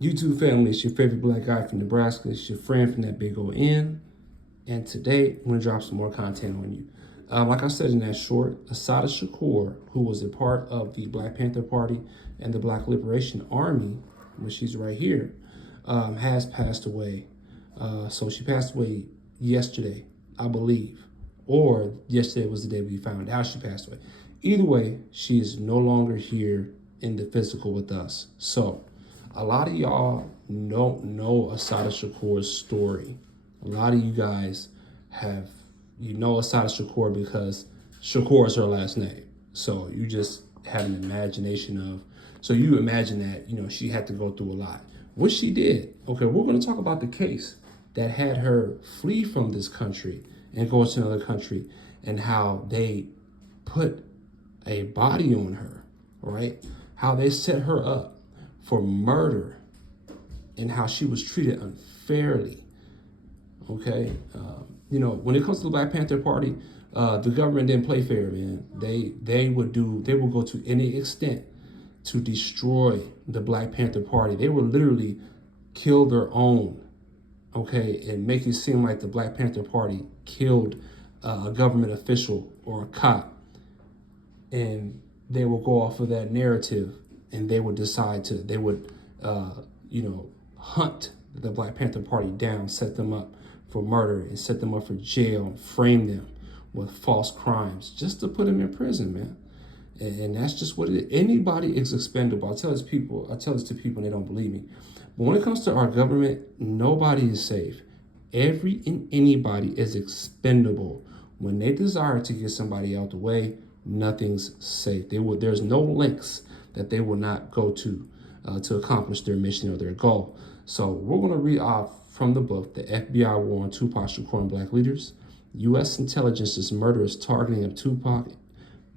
YouTube family, it's your favorite black guy from Nebraska. It's your friend from that big old N. And today, I'm going to drop some more content on you. Like I said in that short, Assata Shakur, who was a part of the Black Panther Party and the Black Liberation Army, which she's right here, has passed away. So she passed away yesterday, I believe. Or yesterday was the day we found out she passed away. Either way, she is no longer here in the physical with us. So a lot of y'all don't know Assata Shakur's story. A lot of you guys know Assata Shakur because Shakur is her last name. So you just have an imagination of, so you imagine that, she had to go through a lot, which she did. Okay, we're going to talk about the case that had her flee from this country and go to another country and how they put a body on her, right? How they set her up for murder and how she was treated unfairly. Okay, when it comes to the Black Panther Party, the government didn't play fair, man. They would go to any extent to destroy the Black Panther Party. They would literally kill their own, okay, and make it seem like the Black Panther Party killed a government official or a cop, and they will go off of that narrative, and they would hunt the Black Panther Party down, set them up for murder and set them up for jail and frame them with false crimes just to put them in prison, man. And that's just what it is. Anybody is expendable. I tell this to people and they don't believe me. But when it comes to our government, nobody is safe. Every and anybody is expendable. When they desire to get somebody out the way, nothing's safe. There's no lengths that they will not go to accomplish their mission or their goal. So we're going to read off from the book, The FBI War on Tupac Shakur and Black Leaders, U.S. Intelligence's Murderous Targeting of Tupac,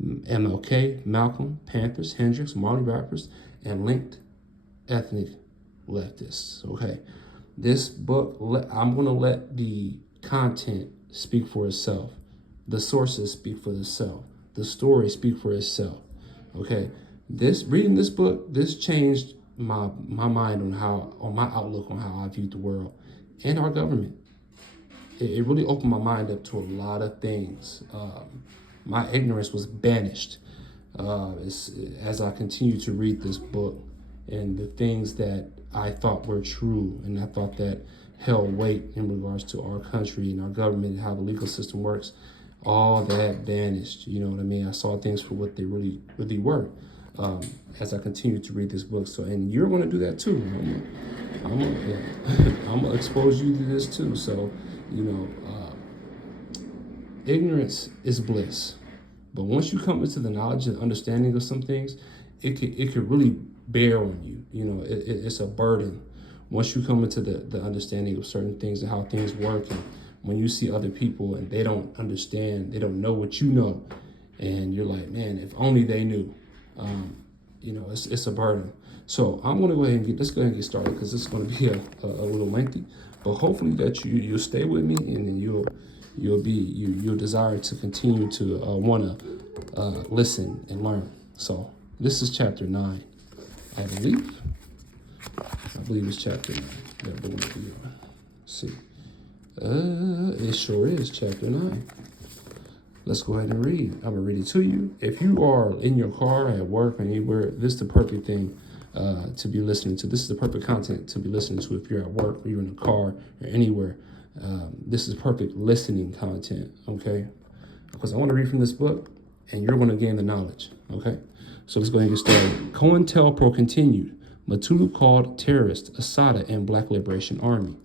MLK, Malcolm, Panthers, Hendrix, Marley rappers, and linked ethnic leftists. Okay, this book, I'm going to let the content speak for itself. The sources speak for themselves. The story speak for itself. Okay, reading this book, this changed my mind on my outlook on how I viewed the world and our government. It really opened my mind up to a lot of things. My ignorance was banished as I continued to read this book, and the things that I thought were true and I thought that held weight in regards to our country and our government and how the legal system works, all that vanished. You know what I mean? I saw things for what they really, really were as I continued to read this book. So, and you're going to do that too. I'm gonna expose you to this too. So, ignorance is bliss, but once you come into the knowledge and understanding of some things, it could really bear on you. It's a burden. Once you come into the understanding of certain things and how things work, and when you see other people and they don't understand, they don't know what you know, and you're like, man, if only they knew. It's a burden. So I'm gonna let's go ahead and get started because this is gonna be a little lengthy, but hopefully that you'll stay with me and then you'll desire to continue to wanna listen and learn. So this is chapter 9, I believe. It's chapter 9 that we're gonna be on. Let's see. It sure is chapter 9. Let's go ahead and read. I'm gonna read it to you. If you are in your car, at work, or anywhere, this is the perfect thing to be listening to. This is the perfect content to be listening to if you're at work or you're in a car or anywhere. This is perfect listening content, okay? Because I want to read from this book and you're going to gain the knowledge, okay? So let's go ahead and get started. COINTELPRO continued. Matulu called terrorists Assata and Black Liberation Army.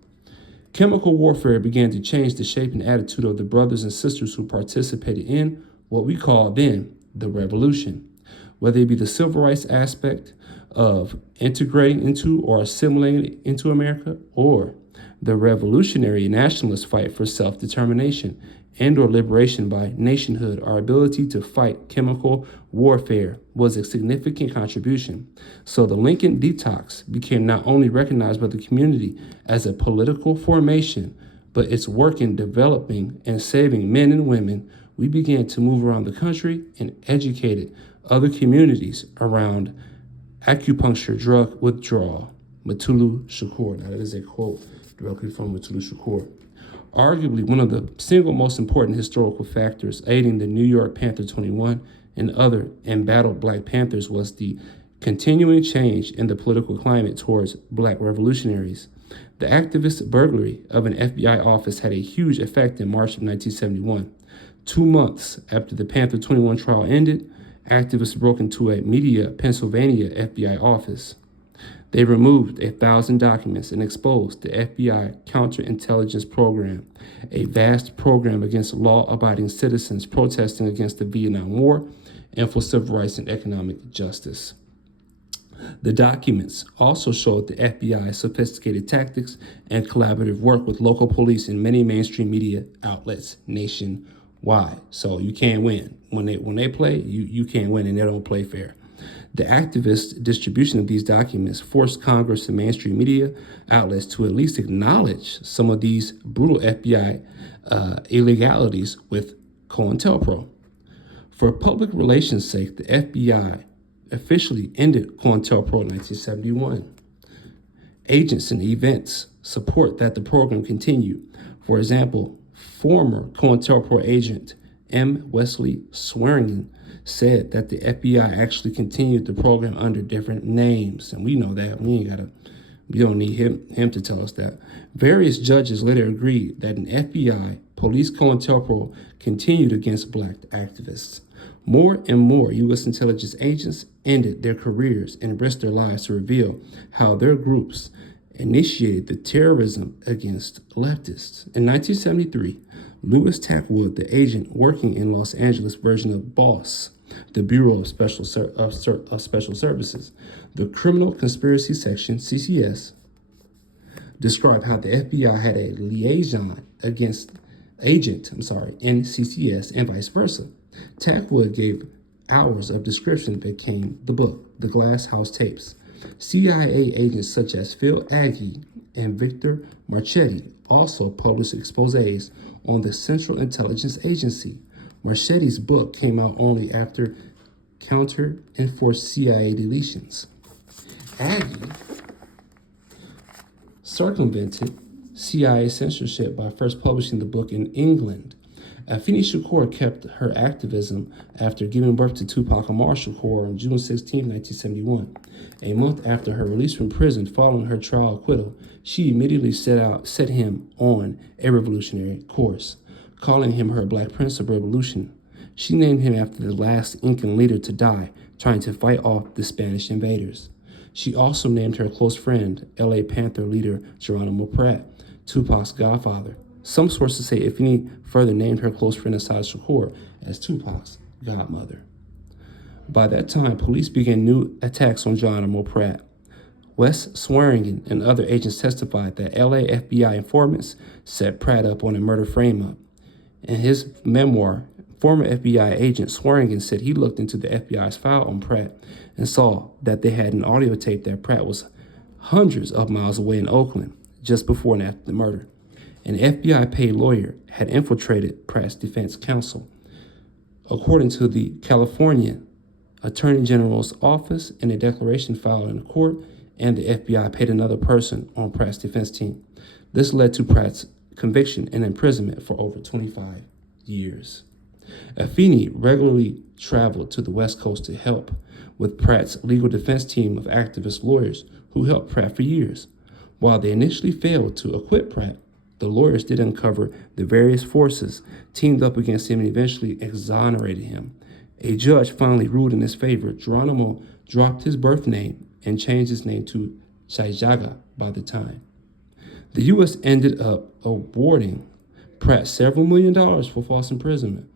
Chemical warfare began to change the shape and attitude of the brothers and sisters who participated in what we called then the revolution. Whether it be the civil rights aspect of integrating into or assimilating into America, or the revolutionary nationalist fight for self-determination and or liberation by nationhood, our ability to fight chemical warfare was a significant contribution. So the Lincoln detox became not only recognized by the community as a political formation, but its work in developing and saving men and women. We began to move around the country and educated other communities around acupuncture drug withdrawal, Mutulu Shakur. Now, that is a quote directly from Mutulu Shakur. Arguably one of the single most important historical factors aiding the New York Panther 21 and other embattled Black Panthers was the continuing change in the political climate towards Black revolutionaries. The activist burglary of an FBI office had a huge effect in March of 1971. 2 months after the Panther 21 trial ended, activists broke into a Media, Pennsylvania FBI office. They removed 1,000 documents and exposed the FBI counterintelligence program, a vast program against law-abiding citizens protesting against the Vietnam War and for civil rights and economic justice. The documents also showed the FBI's sophisticated tactics and collaborative work with local police and many mainstream media outlets nationwide. So you can't win. When they play, you can't win, and they don't play fair. The activist distribution of these documents forced Congress and mainstream media outlets to at least acknowledge some of these brutal FBI illegalities with COINTELPRO. For public relations' sake, the FBI officially ended COINTELPRO in 1971. Agents and events support that the program continue. For example, former COINTELPRO agent M. Wesley Swearingen said that the FBI actually continued the program under different names. And we know that. We don't need him to tell us that. Various judges later agreed that an FBI police COINTELPRO continued against Black activists. More and more U.S. intelligence agents ended their careers and risked their lives to reveal how their groups initiated the terrorism against leftists. In 1973, Louis Tackwood, the agent working in Los Angeles version of BOSS, the Bureau of Special Services, the Criminal Conspiracy Section, CCS, described how the FBI had a liaison agent in CCS and vice versa. Tackwood gave hours of description that became the book, The Glass House Tapes. CIA agents such as Phil Agee and Victor Marchetti also published exposés on the Central Intelligence Agency. Marchetti's book came out only after counter-enforced CIA deletions. Agee circumvented CIA censorship by first publishing the book in England. Afeni Shakur kept her activism after giving birth to Tupac Amaru Shakur on June 16, 1971. A month after her release from prison following her trial acquittal, she immediately set him on a revolutionary course, calling him her Black Prince of Revolution. She named him after the last Incan leader to die, trying to fight off the Spanish invaders. She also named her close friend, LA Panther leader Geronimo Pratt, Tupac's godfather. Some sources say Afeni further named her close friend Assata Shakur as Tupac's godmother. By that time, police began new attacks on Geronimo Pratt. Wes Swearingen and other agents testified that LA FBI informants set Pratt up on a murder frame-up. In his memoir, former FBI agent Swearingen said he looked into the FBI's file on Pratt and saw that they had an audio tape that Pratt was hundreds of miles away in Oakland just before and after the murder. An FBI paid lawyer had infiltrated Pratt's defense counsel. According to the California Attorney General's office in a declaration filed in court, and the FBI paid another person on Pratt's defense team. This led to Pratt's conviction and imprisonment for over 25 years. Afeni regularly traveled to the West Coast to help with Pratt's legal defense team of activist lawyers who helped Pratt for years. While they initially failed to acquit Pratt, the lawyers did uncover the various forces teamed up against him and eventually exonerated him. A judge finally ruled in his favor. Geronimo dropped his birth name and changed his name to Chaijaga by the time. The U.S. ended up awarding Pratt several $1 million for false imprisonment.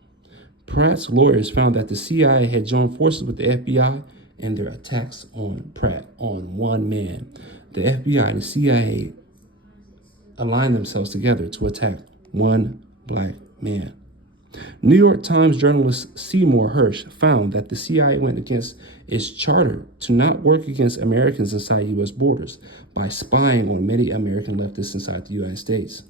Pratt's lawyers found that the CIA had joined forces with the FBI in their attacks on Pratt on one man. The FBI and the CIA aligned themselves together to attack one Black man. New York Times journalist Seymour Hersh found that the CIA went against its charter to not work against Americans inside U.S. borders by spying on many American leftists inside the United States.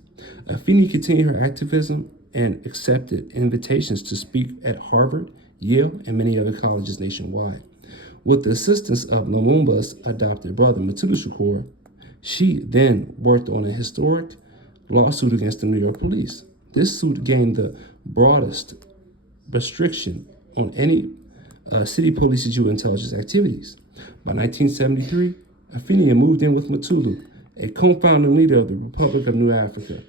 Afeni continued her activism and accepted invitations to speak at Harvard, Yale, and many other colleges nationwide. With the assistance of Lumumba's adopted brother, Mutulu Shakur, She then worked on a historic lawsuit against the New York police. This suit gained the broadest restriction on any city police's intelligence activities. By 1973, Athenia moved in with Matulu, a co-founding leader of the Republic of New Africa.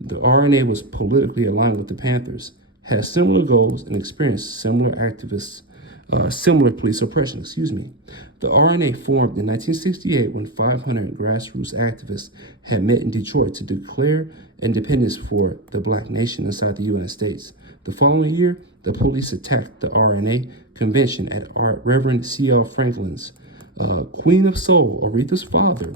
The RNA was politically aligned with the Panthers, had similar goals, and experienced similar police oppression. The RNA formed in 1968 when 500 grassroots activists had met in Detroit to declare independence for the black nation inside the United States. The following year, the police attacked the RNA convention at Reverend C.L. Franklin's Queen of Soul, Aretha's father,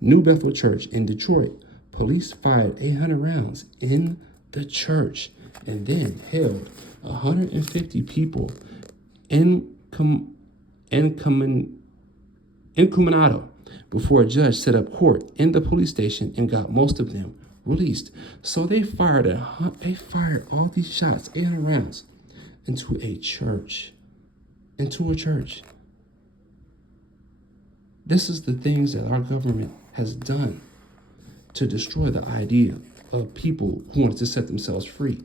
New Bethel Church in Detroit. Police fired 800 rounds in the church and then held 150 people incomminado before a judge set up court in the police station and got most of them released. So they fired all these shots, 800 rounds, into a church. This is the things that our government has done to destroy the idea of people who wanted to set themselves free.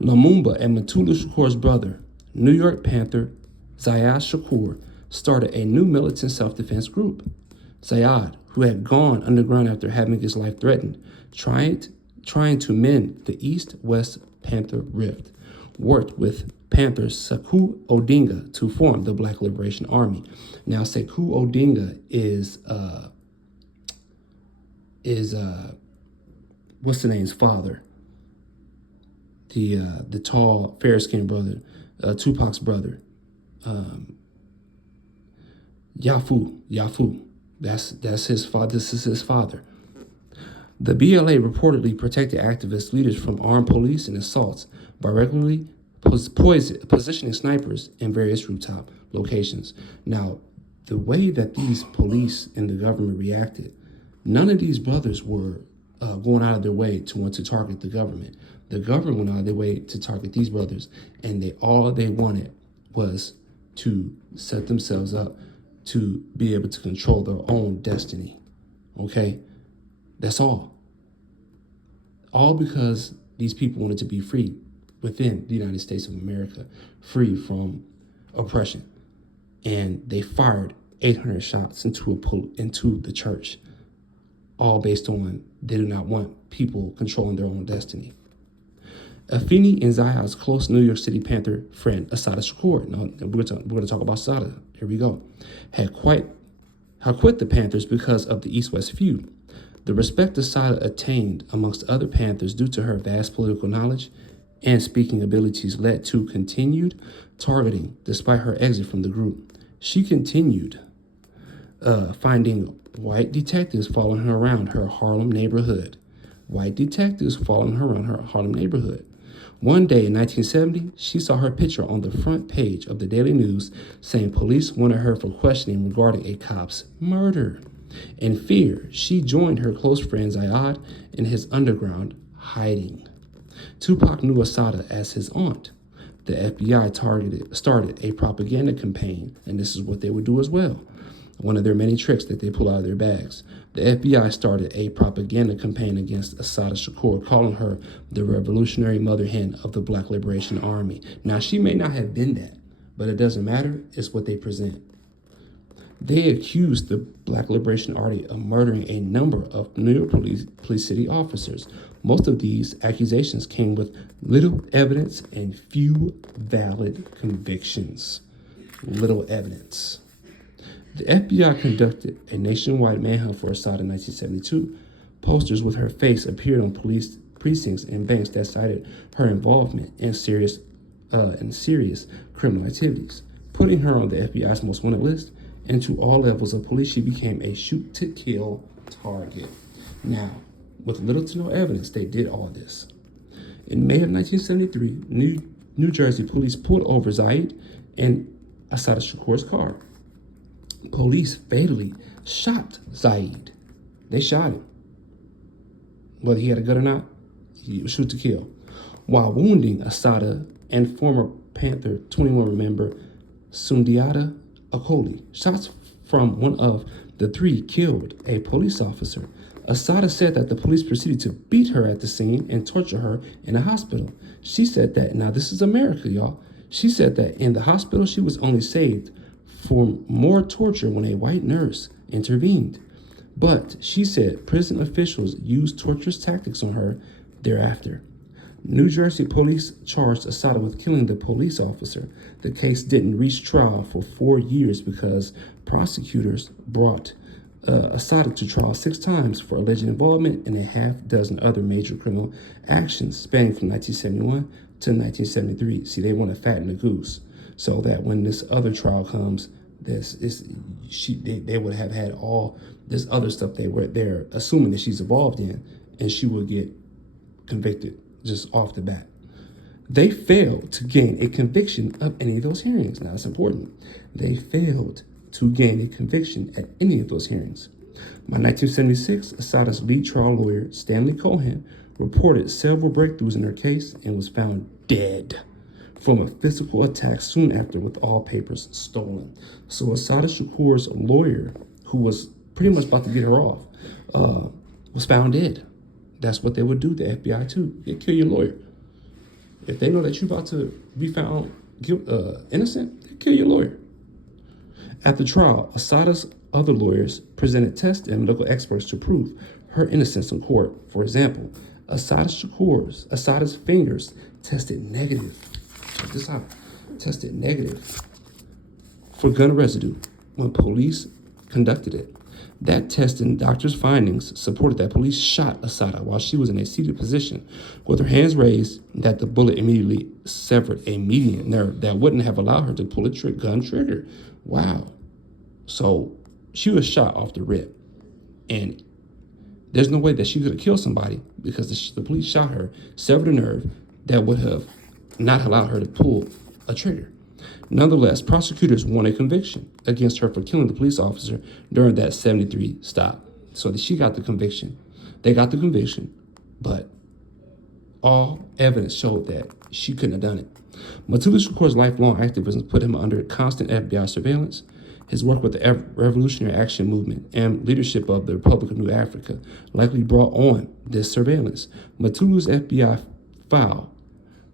Lumumba and Matulu Shakur's brother, New York Panther Zayad Shakur, started a new militant self-defense group. Zayad, who had gone underground after having his life threatened, trying to mend the East-West Panther rift, worked with Panther Sekou Odinga to form the Black Liberation Army. Now, Sekou Odinga is what's the name's father? The tall, fair-skinned brother, Tupac's brother, Yafu. That's his father. This is his father. The BLA reportedly protected activist leaders from armed police and assaults by regularly positioning snipers in various rooftop locations. Now, the way that these police and the government reacted, none of these brothers were going out of their way to want to target the government. The government went out of their way to target these brothers, and all they wanted was to set themselves up to be able to control their own destiny. Okay? That's all. All because these people wanted to be free within the United States of America, free from oppression. And they fired 800 shots into the church, all based on they do not want people controlling their own destiny. Afeni and Zayad's close New York City Panther friend, Assata Shakur, now we're going to talk about Assata, here we go, had quit the Panthers because of the East-West feud. The respect Assata attained amongst other Panthers due to her vast political knowledge and speaking abilities led to continued targeting despite her exit from the group. She continued finding white detectives following her around her Harlem neighborhood. One day in 1970, she saw her picture on the front page of the Daily News saying police wanted her for questioning regarding a cop's murder. In fear, she joined her close friend Zayad in his underground hiding. Tupac knew Assata as his aunt. The FBI started a propaganda campaign, and this is what they would do as well. One of their many tricks that they pull out of their bags. The FBI started a propaganda campaign against Assata Shakur, calling her the revolutionary mother hen of the Black Liberation Army. Now, she may not have been that, but it doesn't matter. It's what they present. They accused the Black Liberation Army of murdering a number of New York police city officers. Most of these accusations came with little evidence and few valid convictions. Little evidence. The FBI conducted a nationwide manhunt for Assata in 1972. Posters with her face appeared on police precincts and banks that cited her involvement in serious criminal activities. Putting her on the FBI's most wanted list, and to all levels of police, she became a shoot-to-kill target. Now, with little to no evidence, they did all this. In May of 1973, New Jersey police pulled over Zayad and Assata Shakur's car. Police fatally shot Zayad. They shot him. Whether he had a gun or not, he was shoot to kill. While wounding Assata and former Panther 21 member Sundiata Akoli. Shots from one of the three killed, a police officer. Assata said that the police proceeded to beat her at the scene and torture her in a hospital. She said that, now this is America, y'all. She said that in the hospital she was only saved from more torture when a white nurse intervened. But she said prison officials used torturous tactics on her thereafter. New Jersey police charged Assata with killing the police officer. The case didn't reach trial for 4 years because prosecutors brought Assata to trial 6 times for alleged involvement in a half dozen other major criminal actions spanning from 1971 to 1973. See, they want to fatten the goose so that when this other trial comes, they would have had all this other stuff they're assuming that she's involved in, and she will get convicted just off the bat. They failed to gain a conviction of any of those hearings. Now, it's important. They failed to gain a conviction at any of those hearings. By 1976, Assata's lead trial lawyer, Stanley Cohen, reported several breakthroughs in her case and was found dead from a physical attack soon after with all papers stolen. So Assata Shakur's lawyer, who was pretty much about to get her off, was found dead. That's what they would do, the FBI too. They kill your lawyer. If they know that you're about to be found innocent, they kill your lawyer. At the trial, Assata's other lawyers presented tests and medical experts to prove her innocence in court. For example, Assata's fingers tested negative. Check this out. Tested negative for gun residue when police conducted it. That test and doctor's findings supported that police shot Assata while she was in a seated position with her hands raised, that the bullet immediately severed a median nerve that wouldn't have allowed her to pull a gun trigger. Wow. So she was shot off the rip. And there's no way that she could have killed somebody because the police shot her, severed a nerve that would have not allowed her to pull a trigger. Nonetheless, prosecutors won a conviction against her for killing the police officer during that 73 stop. So that she got the conviction. They got the conviction, but all evidence showed that she couldn't have done it. Mutulu Shakur's lifelong activism put him under constant FBI surveillance. His work with the Revolutionary Action Movement and leadership of the Republic of New Africa likely brought on this surveillance. Mutulu's FBI file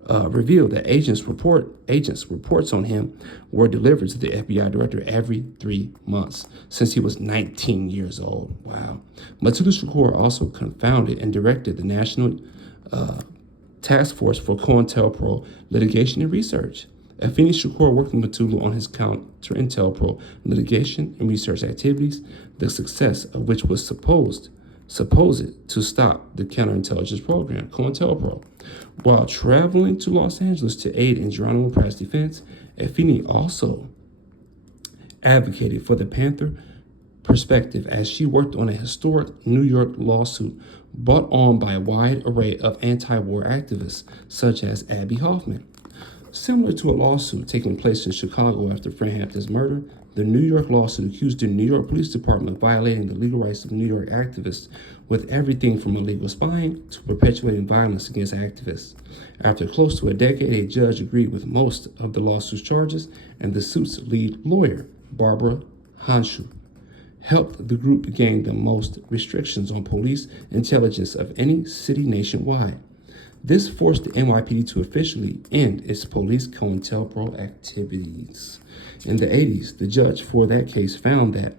revealed that agents' reports on him were delivered to the FBI director every 3 months since he was 19 years old. Wow. Mutulu Shakur also confounded and directed the National Task Force for COINTELPRO Litigation and Research. Afeni Shakur worked with Mutulu on his COINTELPRO litigation and research activities, the success of which was supposed to stop the counterintelligence program, COINTELPRO. While traveling to Los Angeles to aid in Geronimo Pratt's defense, Afeni also advocated for the Panther perspective as she worked on a historic New York lawsuit brought on by a wide array of anti-war activists, such as Abby Hoffman. Similar to a lawsuit taking place in Chicago after Fred Hampton's murder, the New York lawsuit accused the New York Police Department of violating the legal rights of New York activists with everything from illegal spying to perpetuating violence against activists. After close to a decade, a judge agreed with most of the lawsuit's charges, and the suit's lead lawyer, Barbara Hanshu, helped the group gain the most restrictions on police intelligence of any city nationwide. This forced the NYPD to officially end its police COINTELPRO activities. In the 80s, the judge for that case found that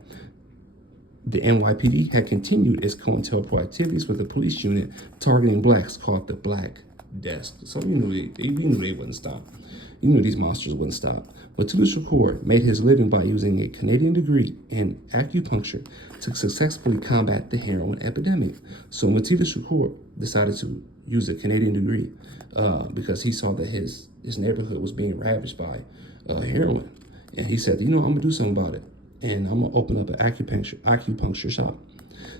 the NYPD had continued its COINTELPRO activities with a police unit targeting blacks called the Black Desk. So you knew they wouldn't stop. You knew these monsters wouldn't stop. Mutulu Shakur made his living by using a Canadian degree in acupuncture to successfully combat the heroin epidemic. So Mutulu Shakur decided to use a Canadian degree because he saw that his neighborhood was being ravaged by heroin. And he said, I'm going to do something about it. And I'm going to open up an acupuncture shop.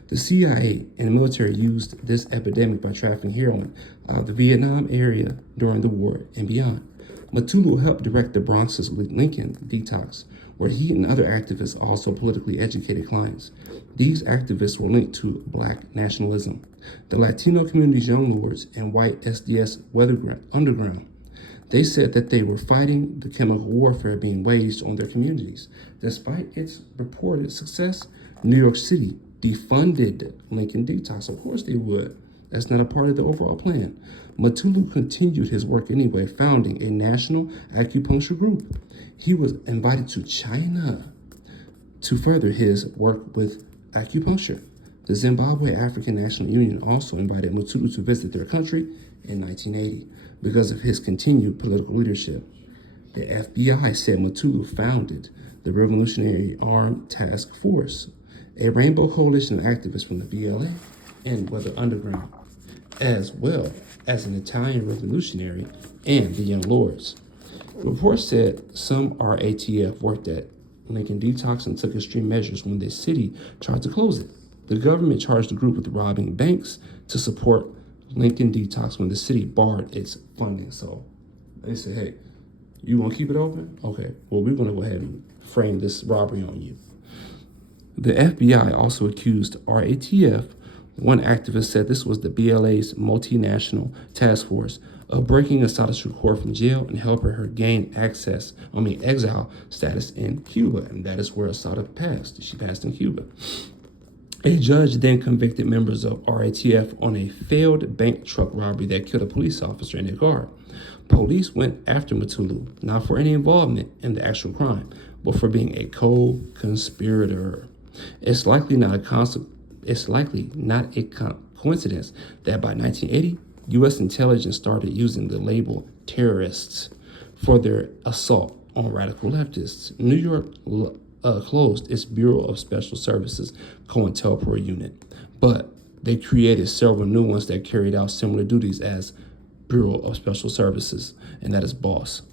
The CIA and the military used this epidemic by trafficking heroin out of the Vietnam area during the war and beyond. Mutulu helped direct the Bronx's Lincoln detox, where he and other activists also politically educated clients. These activists were linked to Black nationalism, the Latino community's young lords, and white SDS underground. They said that they were fighting the chemical warfare being waged on their communities. Despite its reported success, New York City defunded Lincoln Detox. Of course they would. That's not a part of the overall plan. Mutulu continued his work anyway, founding a national acupuncture group. He was invited to China to further his work with acupuncture. The Zimbabwe African National Union also invited Mutulu to visit their country in 1980 because of his continued political leadership. The FBI said Mutulu founded the Revolutionary Armed Task Force, a rainbow coalition of activists from the BLA and Weather Underground, as well as an Italian revolutionary and the Young Lords. The report said some RATF worked at Lincoln Detox and took extreme measures when the city tried to close it. The government charged the group with robbing banks to support Lincoln Detox when the city barred its funding. So they said, hey, you want to keep it open? Okay, well, we're going to go ahead and frame this robbery on you. The FBI also accused RATF. One activist said this was the BLA's multinational task force of breaking Assata Shakur from jail and helping her gain exile status in Cuba. And that is where Assata passed. She passed in Cuba. A judge then convicted members of RATF on a failed bank truck robbery that killed a police officer in a car. Police went after Mutulu, not for any involvement in the actual crime, but for being a co-conspirator. It's likely not a coincidence that by 1980, U.S. intelligence started using the label terrorists for their assault on radical leftists. New York closed its Bureau of Special Services COINTELPRO unit, but they created several new ones that carried out similar duties as Bureau of Special Services, and that is BOSS.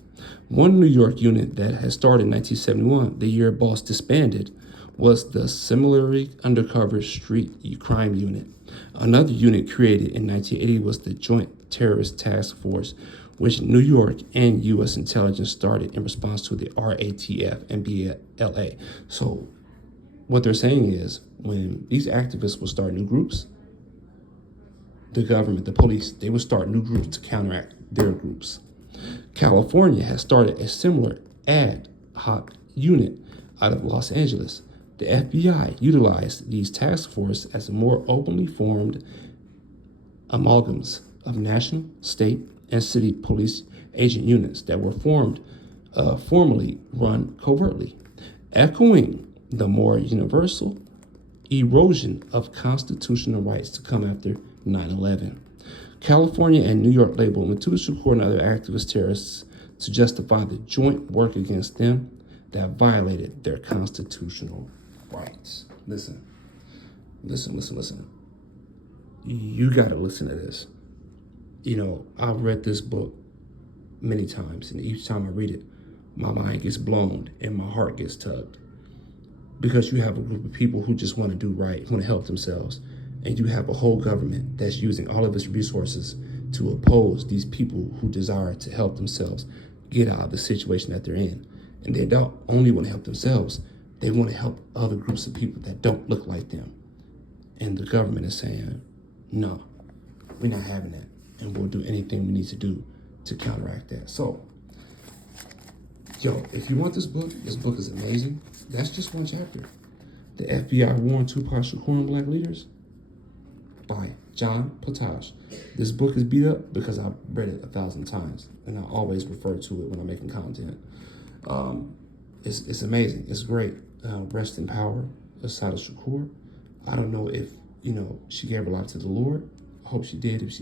One New York unit that had started in 1971, the year BOSS disbanded, was the similarly undercover street crime unit. Another unit created in 1980 was the Joint Terrorist Task Force, which New York and U.S. intelligence started in response to the RATF and BLA. So what they're saying is when these activists would start new groups, the government, the police, they would start new groups to counteract their groups. California has started a similar ad hoc unit out of Los Angeles. The FBI utilized these task forces as more openly formed amalgams of national, state, and city police agent units that were formally run covertly, echoing the more universal erosion of constitutional rights to come after 9/11. California and New York labeled Mutulu Shakur and other activist terrorists to justify the joint work against them that violated their constitutional rights. Listen. You got to listen to this. You know, I've read this book many times, and each time I read it, my mind gets blown and my heart gets tugged. Because you have a group of people who just want to do right, who want to help themselves, and you have a whole government that's using all of its resources to oppose these people who desire to help themselves get out of the situation that they're in. And they don't only want to help themselves, they want to help other groups of people that don't look like them. And the government is saying, no, we're not having that. And we'll do anything we need to do to counteract that. So, yo, if you want this book is amazing. That's just one chapter. The FBI War on Tupac Shakur and Black Leaders by John Potash. This book is beat up because I've read it 1,000 times, and I always refer to it when I'm making content. It's amazing. It's great. Rest in power, Assata Shakur. I don't know if, she gave her life to the Lord. I hope she did. If she